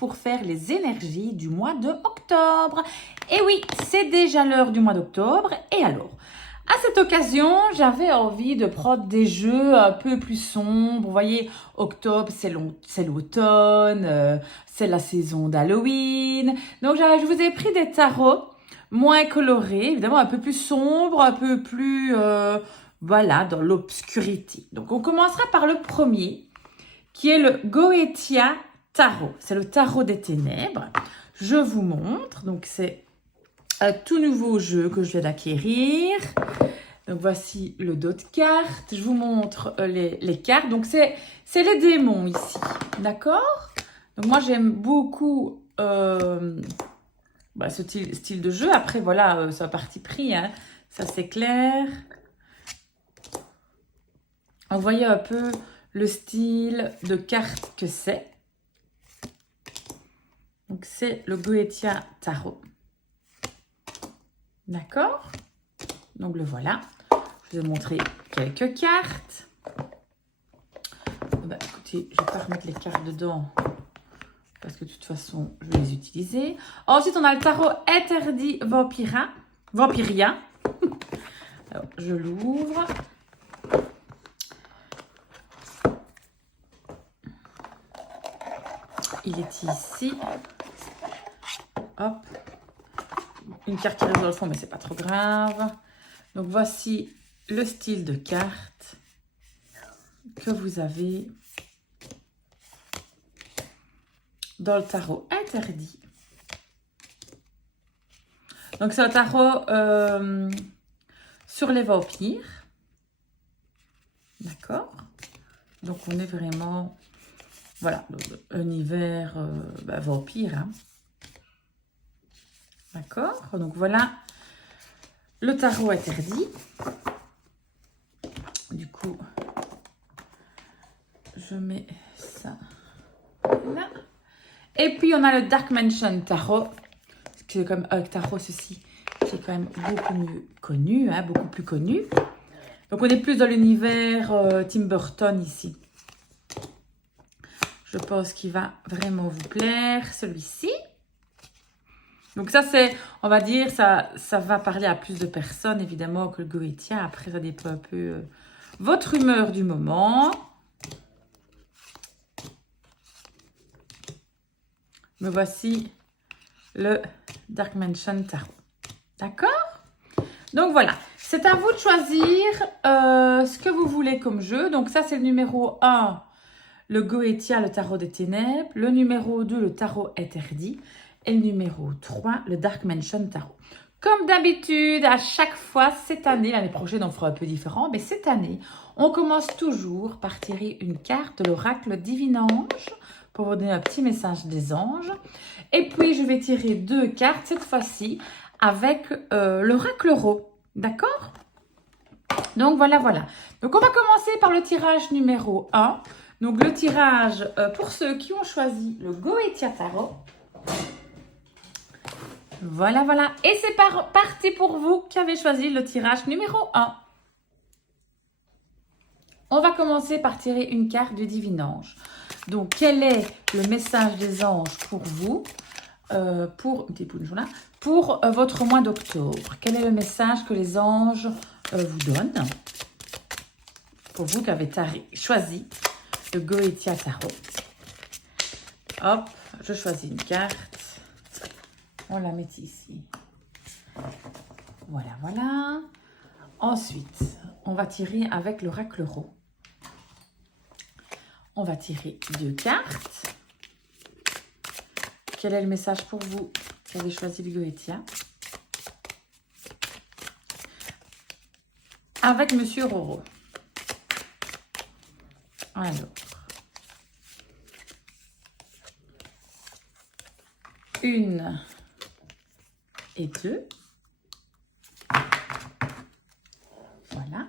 pour faire les énergies du mois de octobre. Et oui, c'est déjà l'heure du mois d'octobre. Et alors, à cette occasion, j'avais envie de prendre des jeux un peu plus sombres. Vous voyez, octobre, c'est l'automne, c'est la saison d'Halloween. Donc, je vous ai pris des tarots moins colorés, évidemment un peu plus sombres, un peu plus, voilà, dans l'obscurité. Donc, on commencera par le premier, qui est le Goetia Tarot. C'est le tarot des ténèbres. Je vous montre. Donc, c'est un tout nouveau jeu que je viens d'acquérir. Donc, voici le dos de cartes. Je vous montre les cartes. Donc, c'est les démons ici. D'accord? Donc, moi, j'aime beaucoup ce style de jeu. Après, voilà, c'est un parti pris. Hein. Ça, c'est clair. On voyait un peu le style de carte que c'est. Donc, c'est le Goetia Tarot. D'accord? Donc, le voilà. Je vous ai montré quelques cartes. Bah, écoutez, je ne vais pas remettre les cartes dedans parce que de toute façon, je vais les utiliser. Ensuite, on a le tarot interdit Vampiria. Alors, je l'ouvre. Il est ici. Hop. Une carte qui reste dans le fond, mais c'est pas trop grave. Donc, voici le style de carte que vous avez dans le tarot interdit. Donc, c'est un tarot sur les vampires. D'accord? Donc, on est vraiment, voilà, univers vampire. Hein. D'accord? Donc, voilà le tarot interdit. Du coup, je mets ça là. Et puis, on a le Dark Mansion Tarot. C'est comme un tarot, ceci, qui est quand même beaucoup mieux connu, hein, beaucoup plus connu. Donc, on est plus dans l'univers Tim Burton ici. Je pense qu'il va vraiment vous plaire, celui-ci. Donc, ça, c'est, on va dire, ça va parler à plus de personnes, évidemment, que le Goetia. Après, ça dépend un peu votre humeur du moment. Me voici le Dark Mansion Tarot. D'accord? Donc, voilà. C'est à vous de choisir ce que vous voulez comme jeu. Donc, ça, c'est le numéro 1, le Goetia, le tarot des ténèbres. Le numéro 2, le tarot interdit. Et le numéro 3, le Dark Mansion Tarot. Comme d'habitude, à chaque fois, cette année, l'année prochaine, on fera un peu différent. Mais cette année, on commence toujours par tirer une carte de l'oracle Divin-Ange pour vous donner un petit message des anges. Et puis, je vais tirer 2 cartes, cette fois-ci, avec l'oracle Ro. D'accord? Donc, voilà. Donc, on va commencer par le tirage numéro 1. Donc, le tirage pour ceux qui ont choisi le Goetia Tarot. Voilà. Et c'est parti pour vous qui avez choisi le tirage numéro 1. On va commencer par tirer une carte du Divin-Ange. Donc, quel est le message des anges pour vous, pour votre mois d'octobre? Quel est le message que les anges vous donnent pour vous qui avez choisi le Goetia Tarot? Hop, je choisis une carte. On la met ici. Voilà. Ensuite, on va tirer avec l'oracle Ro. On va tirer 2 cartes. Quel est le message pour vous qui avez choisi le Goetia? Avec Monsieur Roro. Alors. Une et 2. Voilà.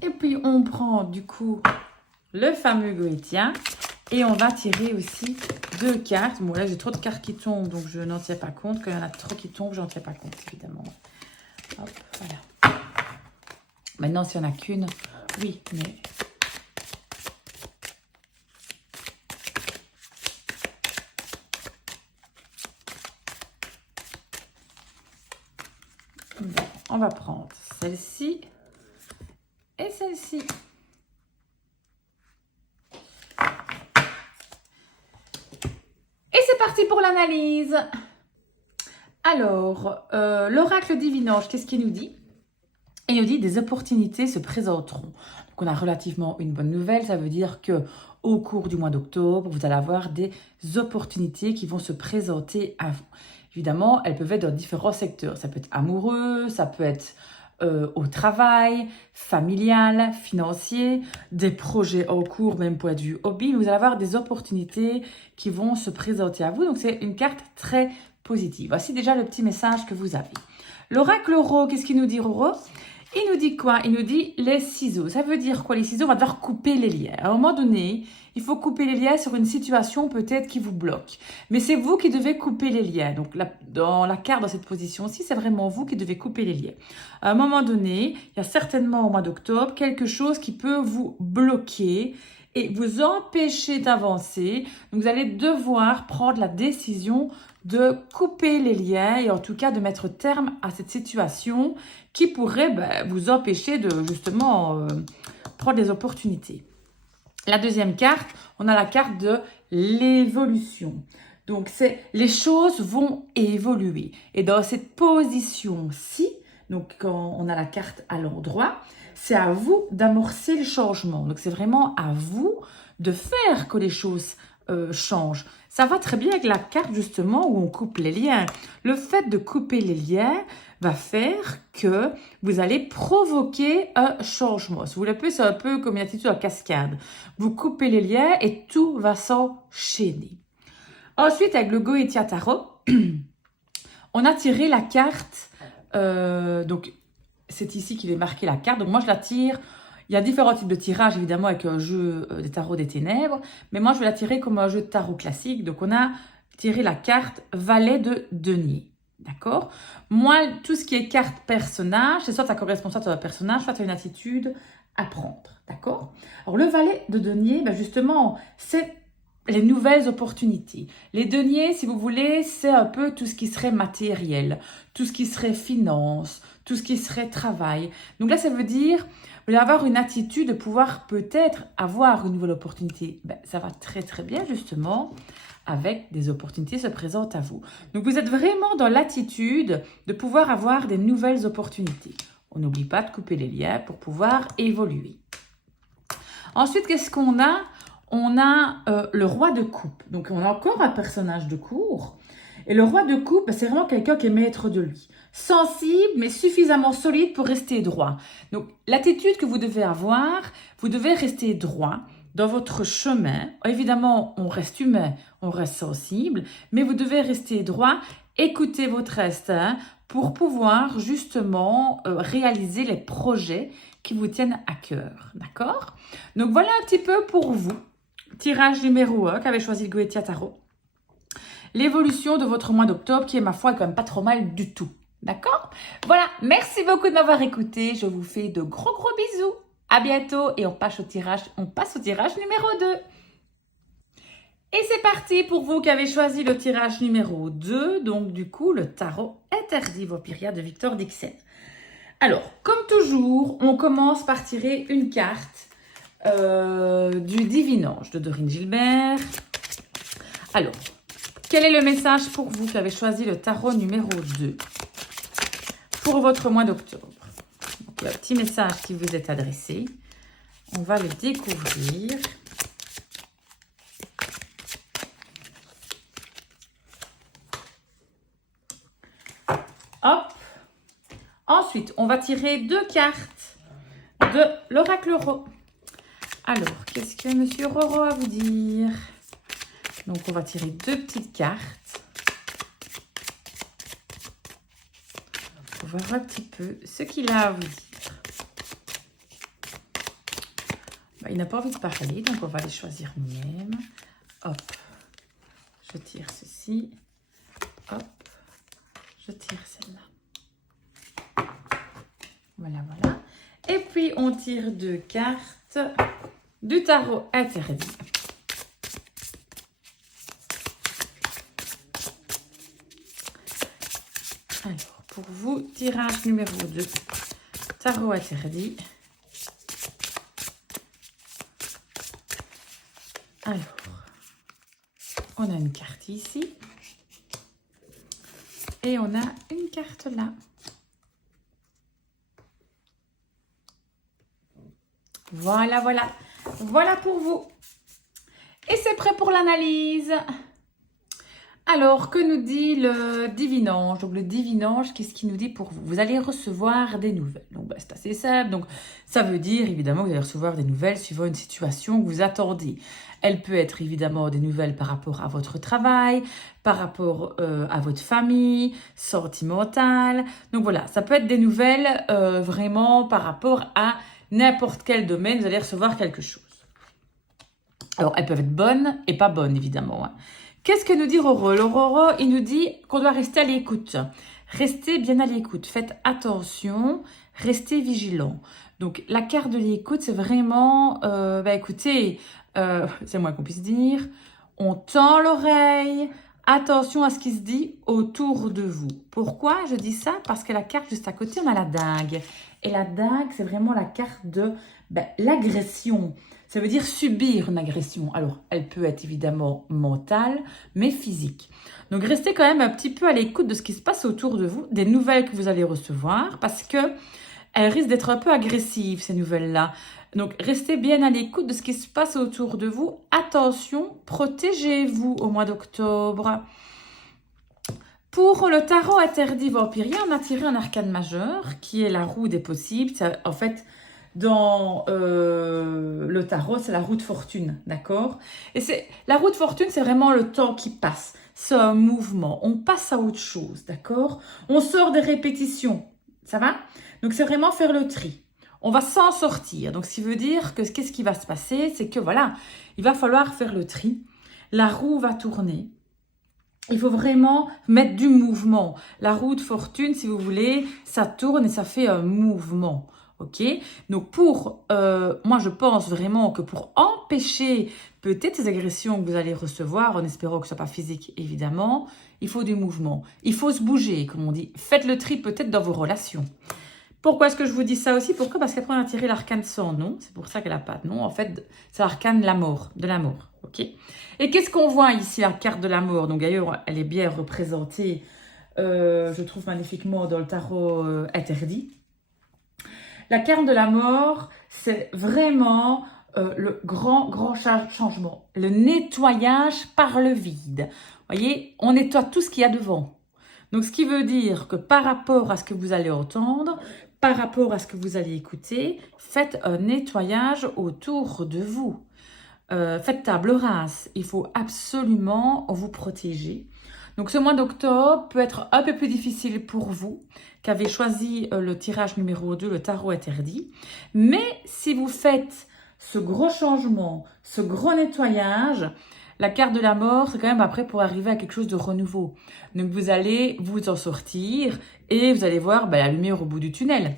Et puis, on prend du coup le fameux Goetia et on va tirer aussi 2 cartes. Bon, là, j'ai trop de cartes qui tombent, donc je n'en tiens pas compte. Quand il y en a trop qui tombent, j'en tiens pas compte, évidemment. Hop, voilà. Maintenant, s'il n'y en a qu'une, oui, mais... Bon, on va prendre celle-ci et celle-ci. Et c'est parti pour l'analyse. Alors, l'oracle divinange, qu'est-ce qu'il nous dit? Il nous dit des opportunités se présenteront. Donc, on a relativement une bonne nouvelle. Ça veut dire que au cours du mois d'octobre, vous allez avoir des opportunités qui vont se présenter à vous. Évidemment, elles peuvent être dans différents secteurs. Ça peut être amoureux, ça peut être au travail, familial, financier, des projets en cours, même point de vue hobby. Vous allez avoir des opportunités qui vont se présenter à vous. Donc, c'est une carte très positive. Voici déjà le petit message que vous avez. L'oracle Roro, qu'est-ce qu'il nous dit, Roro? Il nous dit quoi? Il nous dit les ciseaux. Ça veut dire quoi? Les ciseaux, on va devoir couper les liens. À un moment donné, il faut couper les liens sur une situation peut-être qui vous bloque. Mais c'est vous qui devez couper les liens. Donc, dans la carte, dans cette position-ci, c'est vraiment vous qui devez couper les liens. À un moment donné, il y a certainement au mois d'octobre quelque chose qui peut vous bloquer et vous empêcher d'avancer. Donc, vous allez devoir prendre la décision de couper les liens et en tout cas de mettre terme à cette situation qui pourrait vous empêcher de justement prendre des opportunités. La deuxième carte, on a la carte de l'évolution. Donc, les choses vont évoluer. Et dans cette position-ci, donc quand on a la carte à l'endroit, c'est à vous d'amorcer le changement. Donc, c'est vraiment à vous de faire que les choses changent. Ça va très bien avec la carte justement où on coupe les liens. Le fait de couper les liens va faire que vous allez provoquer un changement. Si vous voulez, c'est un peu comme une attitude en cascade. Vous coupez les liens et tout va s'enchaîner. Ensuite, avec le Goetia Tarot, on a tiré la carte. Donc, c'est ici qu'il est marqué la carte. Donc, moi, je la tire. Il y a différents types de tirages, évidemment, avec un jeu des tarots des ténèbres. Mais moi, je vais la tirer comme un jeu de tarot classique. Donc, on a tiré la carte Valet de denier. D'accord? Moi, tout ce qui est carte personnage, c'est soit ça correspond soit à un personnage, soit à une attitude à prendre. D'accord? Alors, le Valet de denier, justement, c'est les nouvelles opportunités. Les deniers, si vous voulez, c'est un peu tout ce qui serait matériel, tout ce qui serait finance, tout ce qui serait travail. Donc là, ça veut dire, vous allez avoir une attitude de pouvoir peut-être avoir une nouvelle opportunité. Ça va très très bien justement avec des opportunités se présentent à vous. Donc vous êtes vraiment dans l'attitude de pouvoir avoir des nouvelles opportunités. On n'oublie pas de couper les liens pour pouvoir évoluer. Ensuite, qu'est-ce qu'on a? On a le roi de coupe. Donc, on a encore un personnage de cour. Et le roi de coupe, c'est vraiment quelqu'un qui est maître de lui. Sensible, mais suffisamment solide pour rester droit. Donc, l'attitude que vous devez avoir, vous devez rester droit dans votre chemin. Évidemment, on reste humain, on reste sensible, mais vous devez rester droit, écouter votre instinct pour pouvoir justement réaliser les projets qui vous tiennent à cœur. D'accord? Donc, voilà un petit peu pour vous. Tirage numéro 1 qu'avait choisi le Goetia Tarot. L'évolution de votre mois d'octobre qui est, ma foi, quand même pas trop mal du tout. D'accord? Voilà, merci beaucoup de m'avoir écouté. Je vous fais de gros bisous. À bientôt et on passe au tirage numéro 2. Et c'est parti pour vous qui avez choisi le tirage numéro 2. Donc du coup, le tarot interdit Vampiria de Victor Dixon. Alors, comme toujours, on commence par tirer une carte du Divinange de Dorine Gilbert. Alors, quel est le message pour vous qui avez choisi le tarot numéro 2 pour votre mois d'octobre? Il y a un petit message qui vous est adressé. On va le découvrir. Hop. Ensuite, on va tirer 2 cartes de l'oracle Roro. Alors, qu'est-ce que Monsieur Roro a à vous dire? Donc, on va tirer 2 petites cartes. Pour voir un petit peu ce qu'il a à vous dire. Il n'a pas envie de parler, donc on va les choisir nous-mêmes. Hop. Je tire ceci. Hop. Je tire celle-là. Voilà. Et puis, on tire 2 cartes du tarot interdit. Alors, pour vous. Tirage numéro 2. Tarot interdit. Alors, on a une carte ici. Et on a une carte là. Voilà, voilà. Voilà pour vous. Et c'est prêt pour l'analyse. Alors, que nous dit le divinange? Donc, le divinange, qu'est-ce qu'il nous dit pour vous? Vous allez recevoir des nouvelles. Donc, bah, c'est assez simple. Donc, ça veut dire, évidemment, que vous allez recevoir des nouvelles suivant une situation que vous attendez. Elle peut être, évidemment, des nouvelles par rapport à votre travail, par rapport à votre famille, sentimentale. Donc, voilà, ça peut être des nouvelles vraiment par rapport à n'importe quel domaine. Vous allez recevoir quelque chose. Alors, elles peuvent être bonnes et pas bonnes, évidemment, hein. Qu'est-ce que nous dit Roro? Le Roro, il nous dit qu'on doit rester à l'écoute. Restez bien à l'écoute. Faites attention. Restez vigilant. Donc, la carte de l'écoute, c'est vraiment... écoutez, c'est moins qu'on puisse dire. On tend l'oreille. Attention à ce qui se dit autour de vous. Pourquoi je dis ça? Parce que la carte juste à côté, on a la dague. Et la dague, c'est vraiment la carte de l'agression. Ça veut dire subir une agression. Alors, elle peut être évidemment mentale, mais physique. Donc, restez quand même un petit peu à l'écoute de ce qui se passe autour de vous, des nouvelles que vous allez recevoir, parce que elles risquent d'être un peu agressives, ces nouvelles-là. Donc, restez bien à l'écoute de ce qui se passe autour de vous. Attention, protégez-vous au mois d'octobre. Pour le tarot interdit vampirien, on a tiré un arcane majeur, qui est la roue des possibles. C'est, en fait... Dans le tarot, c'est la roue de fortune, d'accord? Et la roue de fortune, c'est vraiment le temps qui passe. C'est un mouvement. On passe à autre chose, d'accord? On sort des répétitions, ça va? Donc, c'est vraiment faire le tri. On va s'en sortir. Donc, ce qui veut dire que qu'est-ce qui va se passer? C'est que, voilà, il va falloir faire le tri. La roue va tourner. Il faut vraiment mettre du mouvement. La roue de fortune, si vous voulez, ça tourne et ça fait un mouvement. Ok, donc moi je pense vraiment que pour empêcher peut-être ces agressions que vous allez recevoir, en espérant que ce ne soit pas physique évidemment, il faut du mouvement, il faut se bouger comme on dit, faites le tri peut-être dans vos relations. Pourquoi est-ce que je vous dis ça aussi? Pourquoi? Parce qu'après on a tiré l'arcane sans nom, c'est pour ça qu'elle n'a pas de nom, en fait c'est l'arcane de l'amour, ok. Et qu'est-ce qu'on voit ici, la carte de l'amour? Donc d'ailleurs elle est bien représentée, je trouve magnifiquement dans le tarot interdit. La carte de la mort, c'est vraiment le grand changement. Le nettoyage par le vide. Vous voyez, on nettoie tout ce qu'il y a devant. Donc, ce qui veut dire que par rapport à ce que vous allez entendre, par rapport à ce que vous allez écouter, faites un nettoyage autour de vous. Faites table rase. Il faut absolument vous protéger. Donc, ce mois d'octobre peut être un peu plus difficile pour vous qui avez choisi le tirage numéro 2, le tarot interdit. Mais si vous faites ce gros changement, ce gros nettoyage, la carte de la mort, c'est quand même après pour arriver à quelque chose de renouveau. Donc, vous allez vous en sortir et vous allez voir la lumière au bout du tunnel.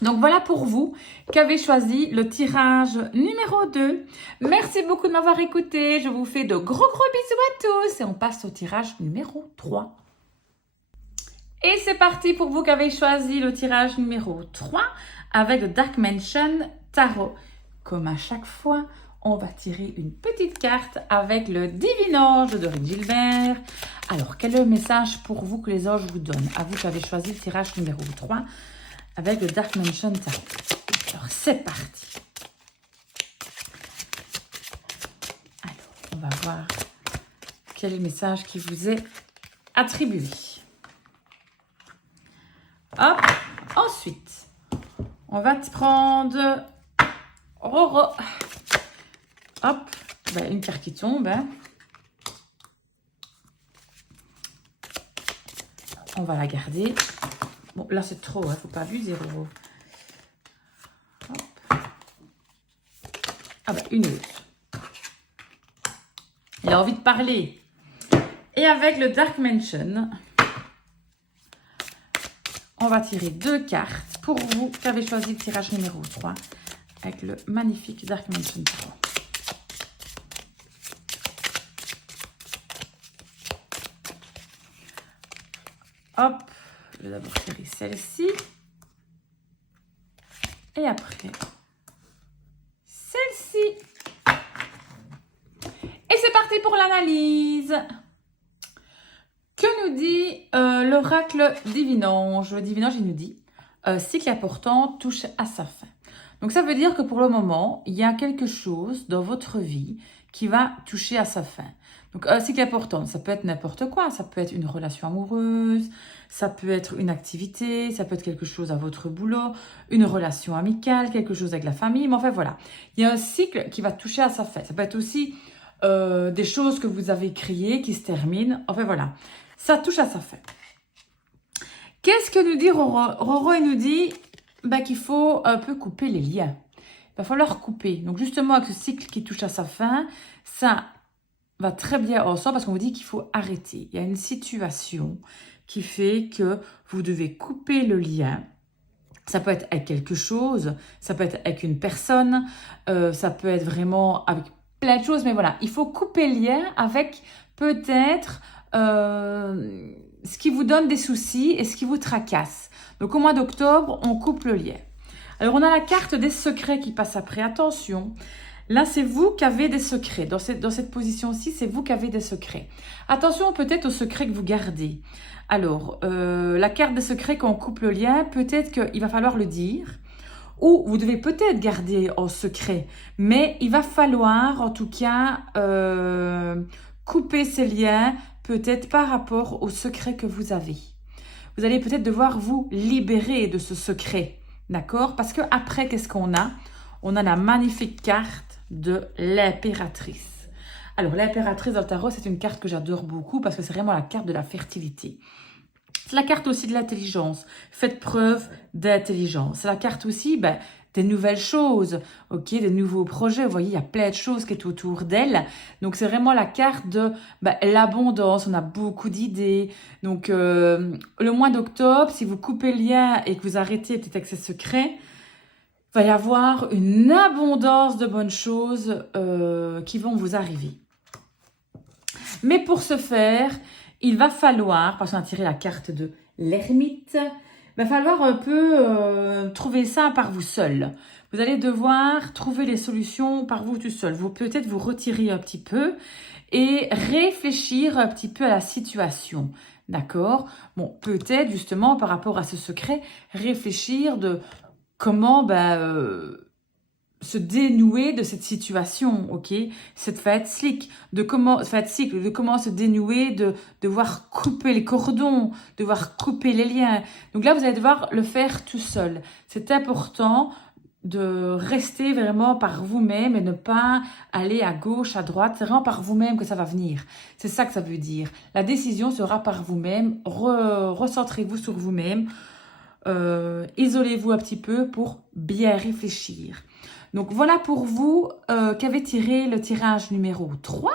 Donc, voilà pour vous qui avez choisi le tirage numéro 2. Merci beaucoup de m'avoir écouté. Je vous fais de gros bisous à tous. Et on passe au tirage numéro 3. Et c'est parti pour vous qui avez choisi le tirage numéro 3 avec le Dark Mansion Tarot. Comme à chaque fois, on va tirer une petite carte avec le Divinange de Dorine Gilbert. Alors, quel est le message pour vous que les anges vous donnent? À vous qui avez choisi le tirage numéro 3 avec le Dark Mansion Tarot. Alors, c'est parti. Alors, on va voir quel est le message qui vous est attribué. Hop, ensuite, on va prendre Roro. Hop, une carte qui tombe. Hein. On va la garder. Bon, là, c'est trop, hein, faut pas abuser, Roro. Hop. Ah une autre. Il a envie de parler. Et avec le Dark Mansion, on va tirer 2 cartes pour vous qui avez choisi le tirage numéro 3 avec le magnifique Dark Mansion Tarot. Hop, je vais d'abord tirer celle-ci. Et après, celle-ci. Et c'est parti pour l'analyse. Que nous dit l'oracle Divinange? Le Divinange, il nous dit cycle important touche à sa fin. Donc ça veut dire que pour le moment, il y a quelque chose dans votre vie qui va toucher à sa fin. Donc cycle important, ça peut être n'importe quoi. Ça peut être une relation amoureuse, ça peut être une activité, ça peut être quelque chose à votre boulot, une relation amicale, quelque chose avec la famille. Mais enfin voilà, il y a un cycle qui va toucher à sa fin. Ça peut être aussi des choses que vous avez créées qui se terminent. Enfin voilà, ça touche à sa fin. Qu'est-ce que nous dit Roro? Roro, il nous dit qu'il faut un peu couper les liens. Il va falloir couper. Donc justement, avec ce cycle qui touche à sa fin, ça va très bien ensemble parce qu'on vous dit qu'il faut arrêter. Il y a une situation qui fait que vous devez couper le lien. Ça peut être avec quelque chose, ça peut être avec une personne, ça peut être vraiment avec plein de choses. Mais voilà, il faut couper le lien avec peut-être ce qui vous donne des soucis et ce qui vous tracasse. Donc au mois d'octobre, on coupe le lien. Alors on a la carte des secrets qui passe après. Attention, là c'est vous qui avez des secrets. Dans cette position-ci, c'est vous qui avez des secrets. Attention peut-être aux secrets que vous gardez. Alors, la carte des secrets, quand on coupe le lien, peut-être qu'il va falloir le dire. Ou vous devez peut-être garder en secret. Mais il va falloir en tout cas couper ces liens, peut-être par rapport au secret que vous avez. Vous allez peut-être devoir vous libérer de ce secret, d'accord? Parce que après, qu'est-ce qu'on a? On a la magnifique carte de l'impératrice. Alors, l'impératrice dans le tarot, c'est une carte que j'adore beaucoup parce que c'est vraiment la carte de la fertilité. C'est la carte aussi de l'intelligence. Faites preuve d'intelligence. C'est la carte aussi des nouvelles choses, ok, des nouveaux projets. Vous voyez, il y a plein de choses qui sont autour d'elle. Donc, c'est vraiment la carte de l'abondance. On a beaucoup d'idées. Donc, le mois d'octobre, si vous coupez le lien et que vous arrêtez peut-être avec ces secrets, il va y avoir une abondance de bonnes choses qui vont vous arriver. Mais pour ce faire, il va falloir, parce qu'on a tiré la carte de l'ermite, il va falloir un peu trouver ça par vous seul. Vous allez devoir trouver les solutions par vous tout seul. Vous peut-être vous retirer un petit peu et réfléchir un petit peu à la situation. D'accord? Bon, peut-être justement par rapport à ce secret, réfléchir de comment se dénouer de cette situation, ok? Cette fatigue, de comment se dénouer, de devoir couper les cordons, devoir couper les liens. Donc là, vous allez devoir le faire tout seul. C'est important de rester vraiment par vous-même et ne pas aller à gauche, à droite. C'est vraiment par vous-même que ça va venir. C'est ça que ça veut dire. La décision sera par vous-même. Recentrez-vous sur vous-même. Isolez-vous un petit peu pour bien réfléchir. Donc voilà pour vous qu'avait tiré le tirage numéro 3,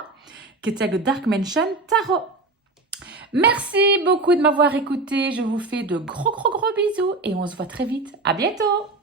qui était le Dark Mansion Tarot. Merci beaucoup de m'avoir écouté. Je vous fais de gros bisous et on se voit très vite. À bientôt!